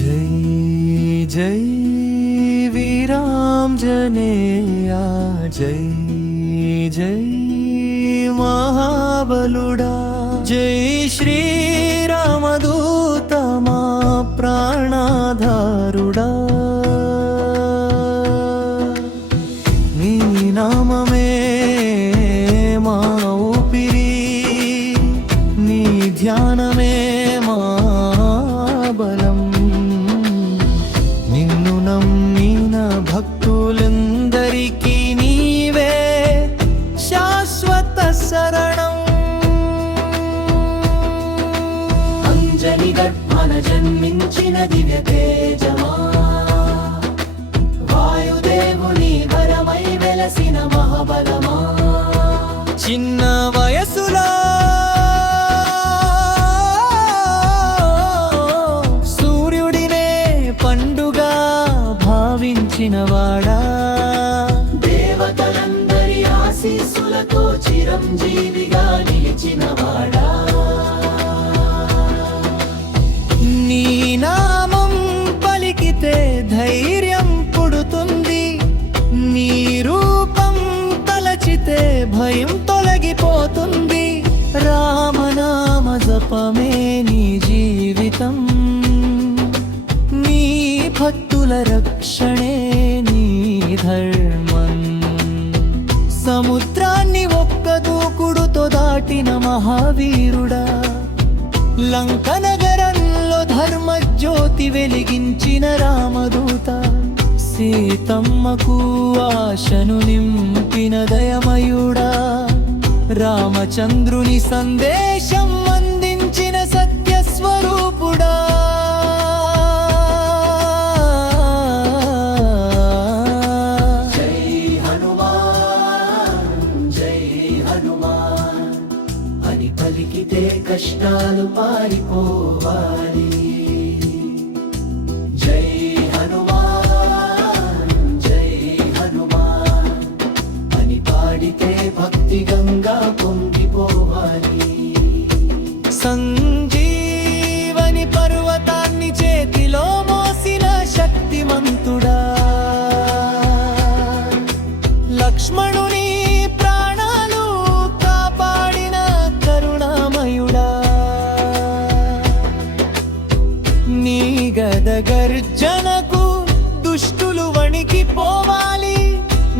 जय जय वीरांजनेया जय जय महाबलुड़ा जय श्रीरामदूत मा प्राणाधारुड़ा नी नाममे मा ऊपिरी नी ध्यानमे मा बलम నిన్ను నమ్మిన భక్తులందరికీ నీవే శాశ్వత శరణం అంజని గర్భన జన్మించిన దివ్య తేజమా వాయుదేవుని వరమై వెలసిన మహాబలమా చిన్న వయసులో పండుగా భావించినవాడా దేవతలందరి ఆశీస్సులతో చిరంజీవిగా నిలిచినవాడా నీ నామం పలికితే ధైర్యం పుడుతుంది నీ రూపం తలచితే భయం తొలగిపోతుంది రామనామ జపమే నీ జీవితం భక్తుల రక్షణే నీ ధర్మం సముద్రాన్ని ఒక్క దూకుడుతో దాటిన మహావీరుడా లంక నగరంలో ధర్మజ్యోతి వెలిగించిన రామదూత సీతమ్మకు ఆశను నింపిన దయమయుడా రామచంద్రుని సందేశం అందించిన సత్యస్వరూపుడా పలికితే కష్టాలు పారిపోవాలి జై హనుమాన్ జై హనుమాన్ అని పాడితే భక్తి గంగా పొంగిపోవాలి సంజీవని పర్వతాన్ని చేతిలో మోసిన శక్తిమంతుడా లక్ష్మణుని ప్రాణాలు కాపాడిన కరుణామయుడా నీ గద గర్జనకు దుష్టులు వణికిపోవాలి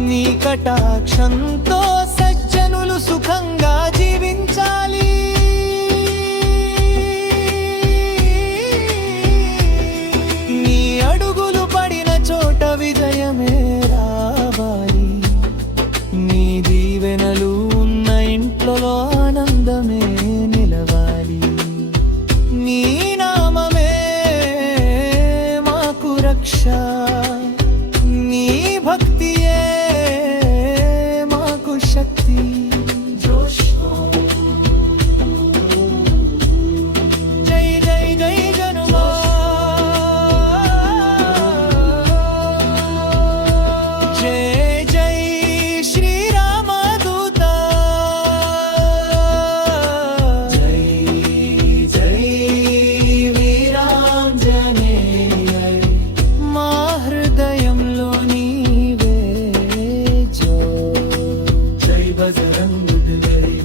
నీ కటాక్షంతో సజ్జనులు సుఖంగా జీవించాలి నీ అడుగులు పడిన చోట విజయమే రావాలి నీ దీవెనలు ఉన్న ఇంట్లో ఆనందమే నిలవాలి నీ నామమే మాకు రక్ష నీ భక్తియే మాకు శక్తి జై జై జై జనుమా జై జై శ్రీరామదూత జై జై వీరాంజనేయ మా హృదయంలో నీవే జో జై బజరంగబలి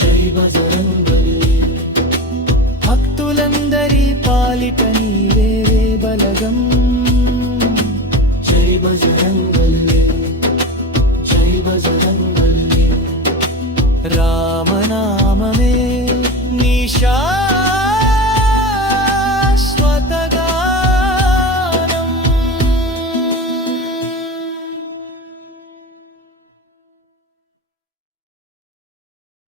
జై బజరంగబలి భక్తులందరి పాలిట నీవే బలగం జై బజరంగ